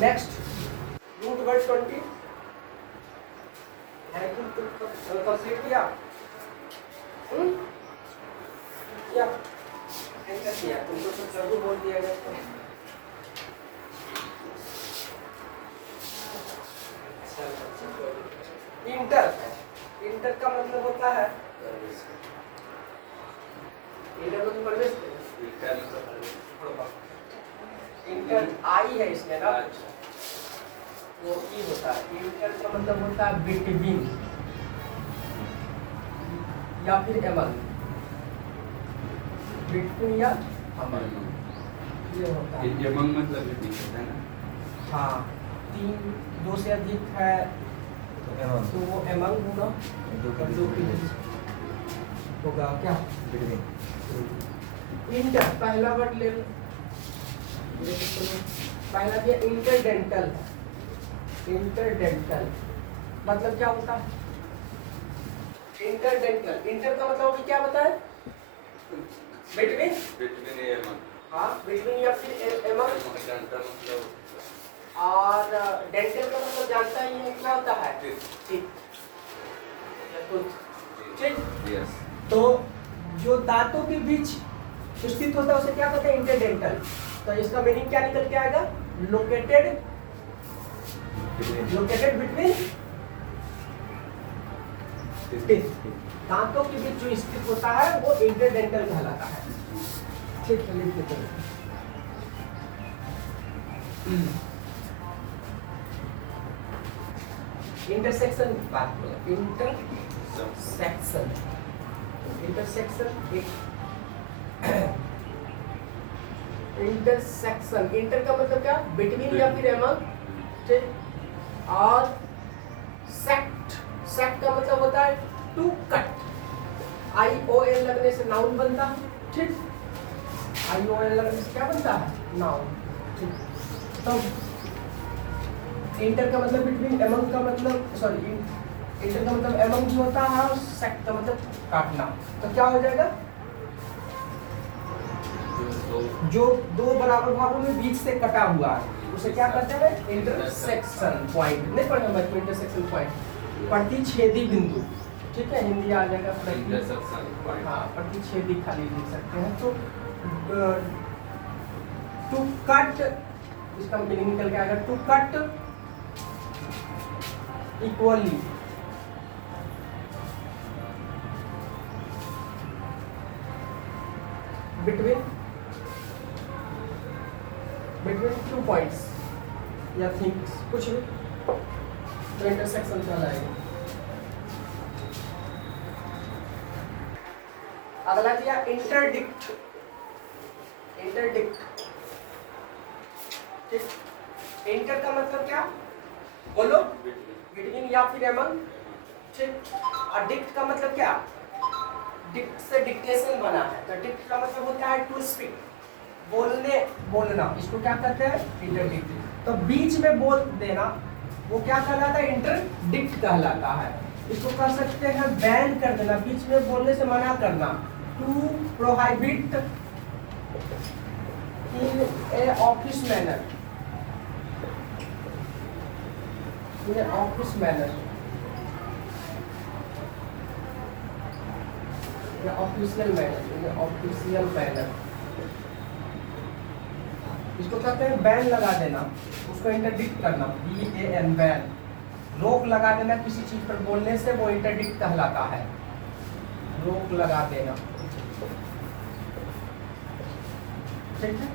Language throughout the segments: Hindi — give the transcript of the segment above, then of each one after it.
नेक्स्ट रूट वर्ड 20 है कि कंप्लीट किया क्या ऐसा किया तुमको तो जरूर बोल दिया गया। इंटर इंटर का मतलब होता है इंटर को प्रवेश इंटर आई है इसमें ना वो ई होता है। इंटर का मतलब होता है बिटवीन या फिर एमंग बिटवीन या अमंग ये होता है। एमंग मतलब बिटवीन है ना। हाँ तीन दो से अधिक है तो वो एमंग होगा दो के बीच होगा क्या बिटवीन। इंटर पहला वर्ड ले लो पहला दिया इंटरडेंटल। इंटरडेंटल मतलब क्या होता है इंटरडेंटल इंटर का मतलब भी क्या बताए बिटवीन बिटवीन एमंग हाँ बिटवीन या फिर एमंग मतलब और डेंटल का मतलब जानता ही है क्या होता है ठीक। यस तो जो दांतों के बीच स्थित होता है उसे क्या कहते हैं इंटरडेंटल। तो इसका मीनिंग क्या निकल के आएगा लोकेटेड बिटवीन दांतों के बीच जो स्थित होता है वो इंटरडेंटल कहलाता है। ठीक है लिख देते हैं। इंटरसेक्शन बात बोला इंटरसेक्शन इंटरसेक्शन इंटरसेक्शन इंटर का मतलब क्या बिटवीन या फिर एमंग ठीक। और सेक्ट सेक्ट का मतलब होता है टू कट ION लगने से नाउन बनता है ठीक। ION लगने से क्या बनता है नाउन ठीक। तो इंटर का मतलब बिटवीन एमंग का मतलब सॉरी इंटर का मतलब एमंग भी होता है और सेक्ट का मतलब काटना। तो क्या हो जाएगा जो दो बराबर भागों में बीच से कटा हुआ है उसे क्या कहते हैं इंटरसेक्शन पॉइंट। नहीं पढ़ना बच्चों इंटरसेक्शन पॉइंट प्रतिच्छेदी बिंदु ठीक है हिंदी आ जाएगा हाँ प्रतिच्छेदी खाली लिख सकते हैं। तो टू कट इसका मीनिंग निकल के आएगा to cut equally between two points या थिंग्स कुछ भी तो इंटरसेक्शन कहलाएगा। अगला दिया इंटरडिक्ट इंटरडिक्ट ठीक। इंटर का मतलब क्या बोलो बिटवीन या फिर एमंग ठीक। और डिक्ट का मतलब क्या डिक्ट से डिक्टेशन बना है। तो डिक्ट का मतलब होता है टू स्पीक बोलना इसको क्या कहते हैं इंटरडिक्ट। तो बीच में बोल देना वो क्या कहलाता है इंटरडिक्ट कहलाता है। इसको कर सकते हैं बैन कर देना बीच में बोलने से मना करना to prohibit in a office manner office manner या ऑफिशियल मैनर इसको कहते हैं बैन लगा देना उसको इंटरडिक्ट करना BAN बैन रोक लगा देना किसी चीज पर बोलने से वो इंटरडिक्ट कहलाता है रोक लगा देना ठीक है।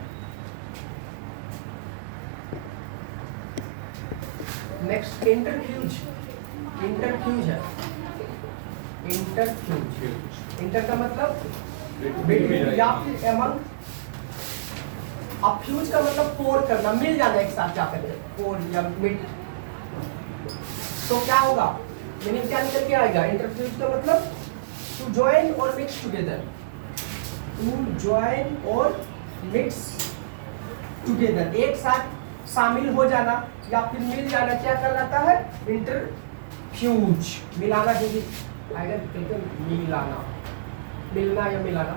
नेक्स्ट इंटरफ्यूज है इंटर का मतलब बिटवीन या फिर एमंग। अब फ्यूज का मतलब पोर करना मिल जाना एक साथ जाकर पोर या मिट। तो क्या होगा मीनिंग क्या निकल के आएगा इंटरफ्यूज का मतलब टू ज्वाइन और मिक्स टुगेदर टू ज्वाइन और मिक्स टुगेदर एक साथ शामिल हो जाना या फिर मिल जाना क्या कहलाता है इंटरफ्यूज। मिलाना जो भी आएगा मिलाना मिलना या मिलाना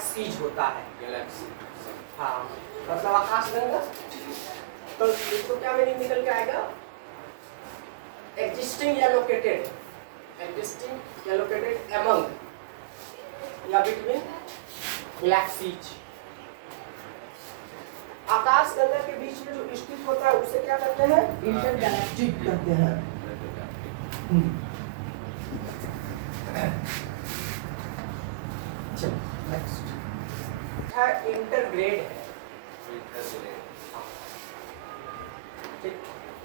गैलेक्सीज होता है। गैलेक्सी। हाँ, मतलब आकाश गंगा। तो इसको क्या मीनिंग निकल के आएगा? एग्जिस्टिंग या लोकेटेड, एग्जिस्टिंग या लोकेटेड एमंग या बिटवीन गैलेक्सीज। आकाश गंगा के बीच में जो स्थित होता है उसे क्या कहते हैं? इंटरगैलेक्टिक कहते हैं। चलो नेक्स्ट है इंटरग्रेड है। ठीक,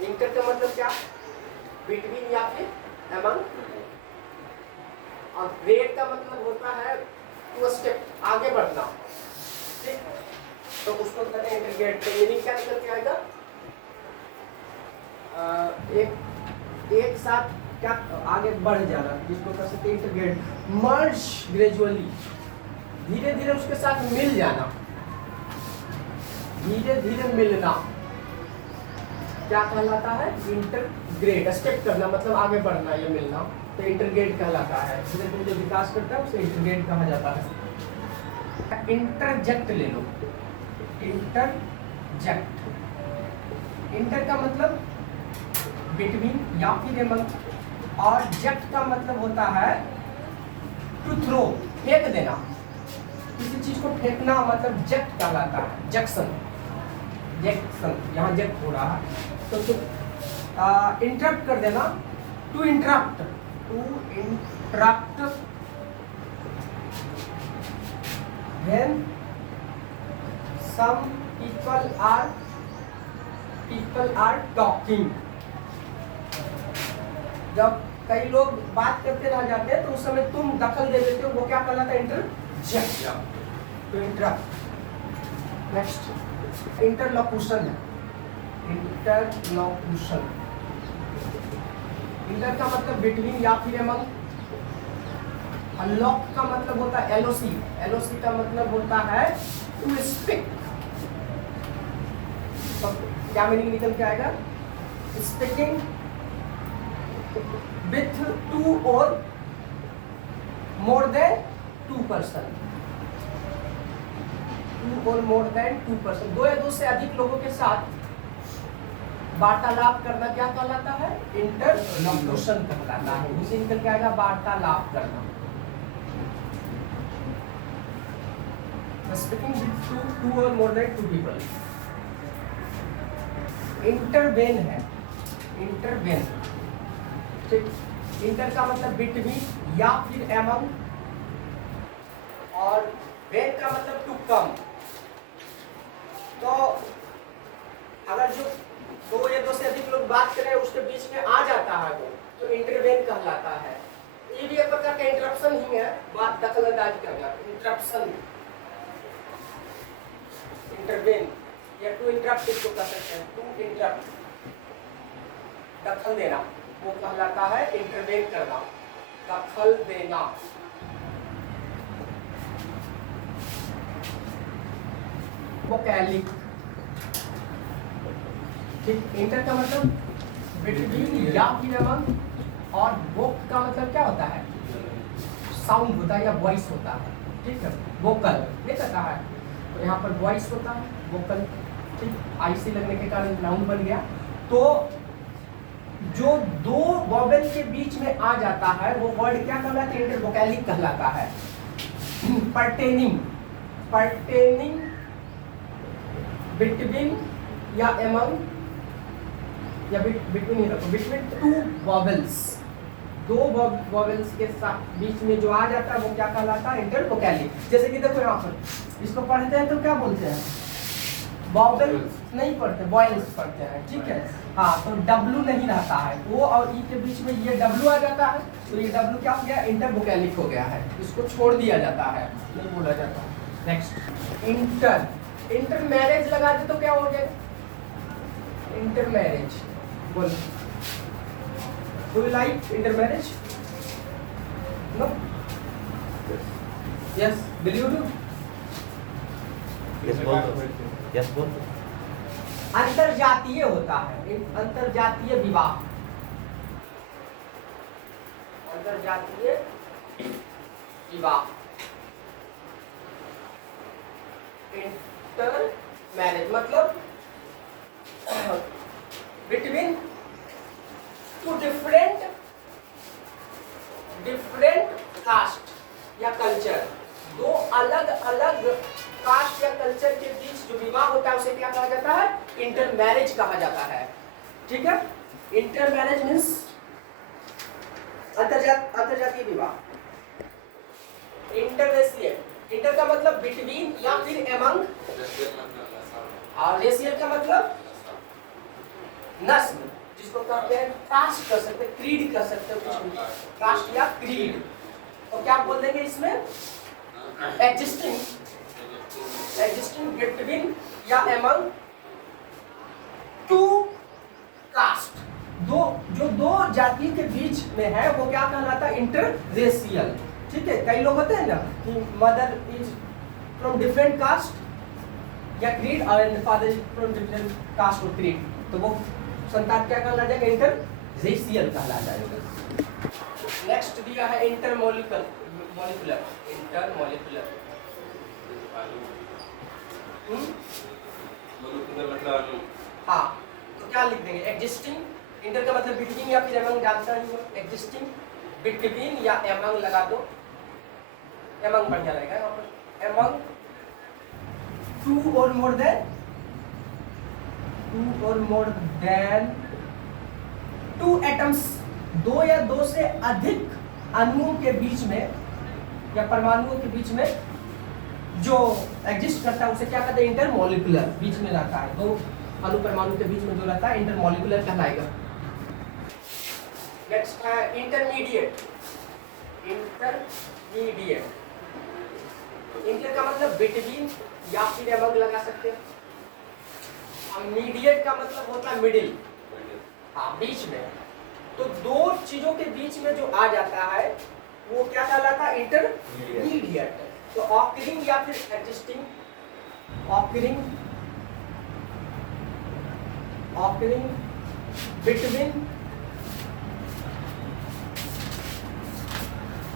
इंटर का मतलब क्या? बिटवीन या फिर एमंग, और ग्रेड का मतलब होता है टू स्टेप आगे बढ़ना। ठीक, तो उसको कहते हैं इंटरग्रेड। तो मीनिंग क्या निकल के आएगा? एक साथ क्या आगे बढ़ जाना, जिसको कह सकते हैं इंटरग्रेड। मर्ज ग्रेजुअली, धीरे धीरे उसके साथ मिल जाना, धीरे धीरे मिलना क्या कहलाता है? इंटरग्रेड। स्टेप करना मतलब आगे बढ़ना या मिलना, तो इंटरग्रेड कहलाता है। धीरे धीरे जो विकास करता है उसे इंटरग्रेड कहा जाता है। इंटरजेक्ट ले लो, इंटरजेक्ट। इंटर का मतलब बिटवीन या फिर एमंग, और जेक्ट का मतलब होता है टू थ्रो, फेंक देना, किसी चीज को फेंकना, मतलब जेक्ट कहलाता है। जैक्सन, जैक्सन, यहाँ जेक्ट हो रहा है तो इंटरप्ट कर देना, to interrupt, to interrupt when some people are talking। जब कई लोग बात करते रह जाते हैं तो उस समय तुम दखल दे देते हो, वो क्या कहलाता है? इंटरजेक्ट, तो इंटरप्ट। नेक्स्ट इंटरलॉक्यूशन है। इंटरलॉक्यूशन, इंटर का मतलब बिटवीन या फिर एमंग, लॉक का मतलब होता है एलओसी, एलओसी का मतलब होता है टू स्पीक। तो क्या मीनिंग निकल के आएगा? स्पीकिंग विथ टू और more than two person, two और मोर देन टू पर्सन, दो या दो से अधिक लोगों के साथ वार्तालाप करना क्या कहलाता है? इंटरलॉक्यूशन कहलाता है। उसे निकल के आएगा वार्तालाप करना। Speaking with two or more than two people। Intervene है, इंटरवेन। ठीक, इंटर का मतलब बिटवीन या फिर एमंग, और वेन का मतलब टू कम। तो अगर जो दो या दो से अधिक लोग बात करें उसके बीच में आ जाता है वो, तो इंटरवेन कहलाता है। ये भी एक प्रकार का इंटरप्शन ही है, बात दखल अंदाजी करना, इंटरप्शन, इंटरवेन या टू इंटरप्ट इसको कह सकते हैं। टू इंटरप्ट, दखल देना, वो कहलाता है इंटरवेन करना, दखल देना। वोकैलिक, ठीक, इंटर का मतलब बिटवीन या फिर एमंग, और वोक का मतलब क्या होता है? साउंड होता है या वॉइस होता है। ठीक है, वोकल नहीं कहता है, तो यहाँ पर वॉइस होता है, वोकल। ठीक, आईसी लगने के कारण नाउन बन गया। तो जो दो वॉवेल के बीच में आ जाता है वो वर्ड क्या कहलाता है? इंटरवोकैलिक कहलाता है। पर्टेनिंग, पर्टेनिंग बिटवीन या एमंग, या बिटवीन ही रखो, बिटवीन टू वॉवेल्स, दो वॉवेल्स के साथ बीच में जो आ जाता है वो क्या कहलाता है? इंटरवोकैलिक। जैसे कि देखो यहाँ पर इसको पढ़ते हैं तो क्या बोलते हैं? वॉवेल नहीं पढ़ते, वॉयल्स पढ़ते हैं। ठीक है, हाँ, तो डब्लू नहीं रहता है, ओ और ई के बीच में ये डब्लू आ जाता है, तो ये डब्लू क्या हो गया? इंटरवोकैलिक हो गया है, इसको छोड़ दिया जाता है, नहीं बोला जाता। नेक्स्ट इंटर, इंटर मैरिज लगा दे तो क्या हो जाए? Intermarriage. बोल, do you like intermarriage? No? Yes, will you do? Yes बोल दो, यस बोल दो। अंतरजातीय होता है, अंतरजातीय विवाह, अंतरजातीय विवाह। इंटर मैरिज मतलब बिटवीन टू डिफरेंट कास्ट या कल्चर, दो अलग अलग कास्ट या कल्चर के बीच जो विवाह होता है उसे क्या कहा जाता है? इंटर मैरिज कहा जाता है। ठीक है, इंटर मैरिज मीन्स अंतरजातीय विवाह। इंटररेशियल, इंटर का मतलब बिटवीन या फिर एमंग, और रेशियल का मतलब नस्ल, जिसको कहते हैं कास्ट कर सकते हैं, क्रीड कर सकते हैं, कुछ भी कास्ट या क्रीड। तो क्या बोल देंगे इसमें? एग्जिस्टिंग बिटवीन या एमंग टू कास्ट, दो जाति के बीच में है वो क्या कहलाता है? इंटररेशियल। ठीक है, कई लोग होते हैं ना कि mother is from different caste या क्रीड और father is from different caste और क्रीड, तो वो संतान क्या कहला जाएगा? इंटररेशियल कहला जाएगा। नेक्स्ट दिया है इंटरमॉलिक्यूलर। मतलब हाँ, तो क्या लिख देंगे? एग्जिस्टिंग, इंटर का मतलब बिटवीन या फिर एमंग, जानता ही हो। एग्जिस्टिंग बिटवीन या एमंग लगा दो, एमंग बढ़िया रहेगा यहाँ पर। एमंग टू और मोर देन टू एटम्स, दो या दो से अधिक अणुओं के बीच में या परमाणुओं के बीच में जो एग्जिस्ट करता है उसे क्या कहते हैं? इंटरमॉलिक्यूलर। बीच में रहता है, दो अणु परमाणु के बीच में जो रहता है इंटरमॉलिक्यूलर कहलाएगा। नेक्स्ट है इंटरमीडिएट। इंटर का मतलब बिटवीन या फिर एमंग लगा सकते हैं। मीडिएट का मतलब होता है मिडिल, हाँ बीच में। तो दो चीजों के बीच में जो आ जाता है वो क्या कहलाता है? इंटरमीडिएट। तो ऑकरिंग या फिर existing, occurring between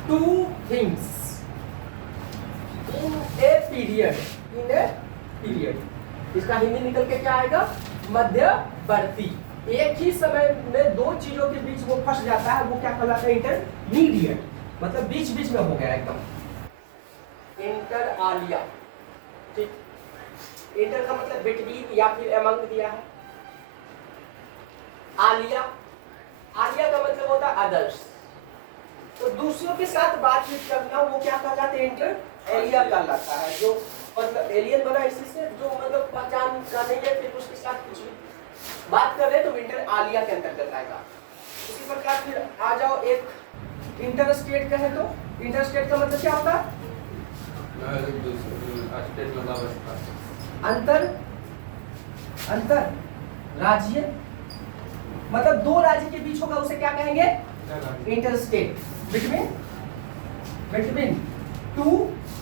two things in a period. इसका हिंदी निकल के क्या आएगा? मध्यवर्ती। एक ही समय में दो चीजों के बीच वो फंस जाता है, वो क्या कहलाता है? इंटरमीडिएट, मतलब बीच बीच में हो गया एकदम। इंटर आलिया, ठीक। इंटर का मतलब बिटवीन या फिर एमंग दिया है। आलिया का मतलब होता है अदर्स, तो दूसरों के साथ बातचीत करना वो क्या कहलाता है? इंटर एलिया कहलाता है। जो मतलब एलियन बना इसी से, जो मतलब पहचान का नहीं है फिर उसके साथ कुछ भी बात कर रहे तो इंटर आलिया के अंतर्गत आएगा। इसी प्रकार फिर आ जाओ एक इंटर स्टेट कहे तो इंटर स्टेट का मतलब क्या होता है? अंतर राज्य, मतलब दो राज्य के बीच होगा उसे क्या कहेंगे? Inter state. Between two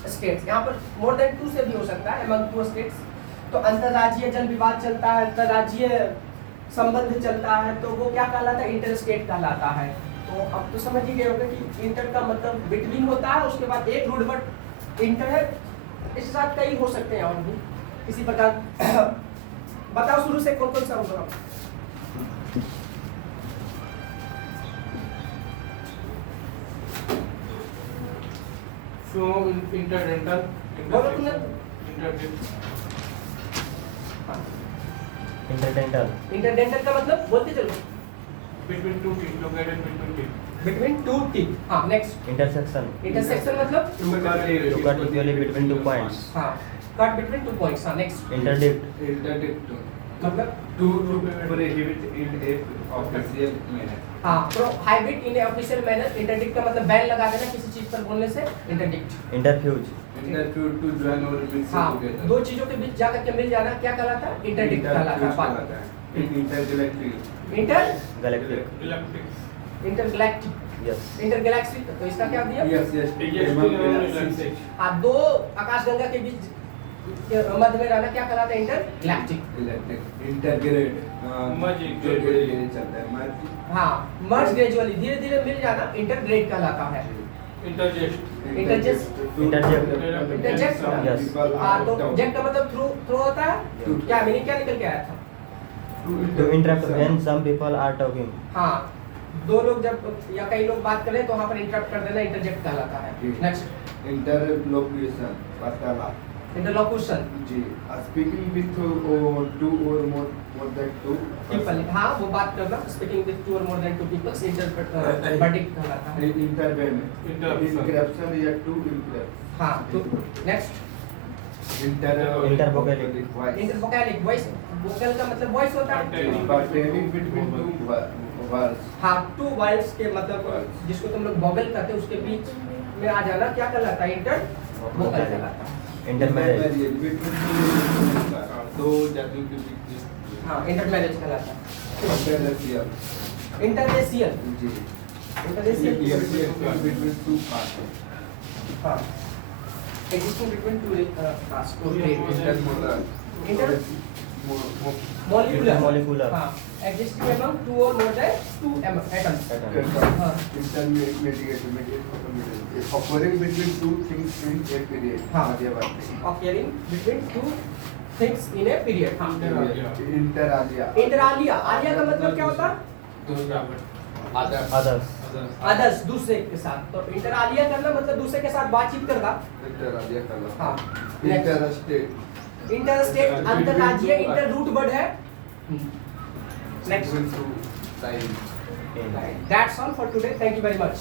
states, यहाँ पर मोर देन टू से भी हो सकता है, अमंग टू स्टेट्स। तो अंतरराज्यीय जल विवाद चलता है, अंतरराज्यीय संबंध चलता है, तो वो क्या कहलाता है? इंटर स्टेट कहलाता है। तो अब तो समझ ही गए होंगे कि इंटर का मतलब बिटवीन होता है, उसके बाद एक रूट वर्ड इंटर है, इसके साथ कई हो सकते हैं और भी इसी प्रकार। बताओ शुरू से कौन कौन सा होगा? इंटरडेंटल, बोलो तुमने। इंटरडेंटल का मतलब बोलते चलो। between two teeth, located between teeth. Between two teeth. हाँ, नेक्स्ट Intersection. मतलब To cut equally between 2 points. हाँ, कट बिटवीन टू पॉइंट्स। हाँ, नेक्स्ट Interdict. मतलब to prohibit in a official manner. हाँ, प्रोहिबिट इन ऑफिशियल मैनर। इंटरडिक्ट का मतलब बैन लगा देना किसी चीज पर बोलने से, interdict. Interfuse. Interfere to join or mix हाँ, together. दो चीजों के बीच जाकर के मिल जाना क्या कहलाता है? इंटरडिक्ट कहलाता है। Intergalactic. Galactic. Intergalactic. Yes. Intergalactic, तो इसका क्या दिया? Yes. हाँ, दो आकाशगंगा के बीच मध्य में रहना क्या कहलाता है? इंटरगैलेक्टिक। Intergrade. Merge. जो धीरे-धीरे चलता है merge. हाँ, मर्ज ग्रेजुअली, धीरे धीरे मिल जाना इंटरग्रेड कहलाता है। Interject. Interject? Interject? Yes. हाँ तो जेक्ट का मतलब थ्रू होता है। क्या मीनिंग क्या निकल के आया था? To interrupt when some people are talking. हाँ, दो लोग जब या कई लोग बात कर रहे हैं तो वहाँ पर इंटरप्ट कर देना इंटरजेक्ट कहलाता है। नेक्स्ट, इंटरलोक्यूशन वार्तालाप। इंटरलोक्यूशन जी, स्पीकिंग विथ टू और मोर देन टू पीपल, हाँ वो बात करना, स्पीकिंग विद टू और more than two peoples verdict कहलाता है। इंटरप्शन या टू इंटरप्ट। हाँ तो next, Intervocalic. Intervocalic voice, vocal का मतलब वॉइस होता है। Pertaining between two words. हाँ, टू वॉइस के मतलब जिसको तुम लोग वोगल कहते हो उसके बीच में आ जाना क्या कहलाता है? इंटरवोकल कहलाता है। Intermarriage. Between दो जातियों के बीच। हाँ, इंटरमैरेज कहलाता है। Interracial. इंटररेशियल, जी। इंटररेशियल Between two parts. हाँ, existing between two castes, two races. Intermolar. Molecular, Intermolecular. हाँ, existing among two or more than two atoms. हाँ, Intermediate. Occurring between two things in a period. हाँ, मध्यवर्ती. occurring between two things in a period. हाँ, Interalia. इंटरआलिया, आलिया का मतलब क्या होता है? Others. अदर्स, दूसरे के साथ। तो इंटरआलिया करना मतलब दूसरे के साथ बातचीत करना। Interalia color. हाँ, Interstate. इंटरस्टेट, अंतरराज्यीय, इंटर रूट वर्ड है। Next, Between two time. Okay. that's all for today. Thank you very much.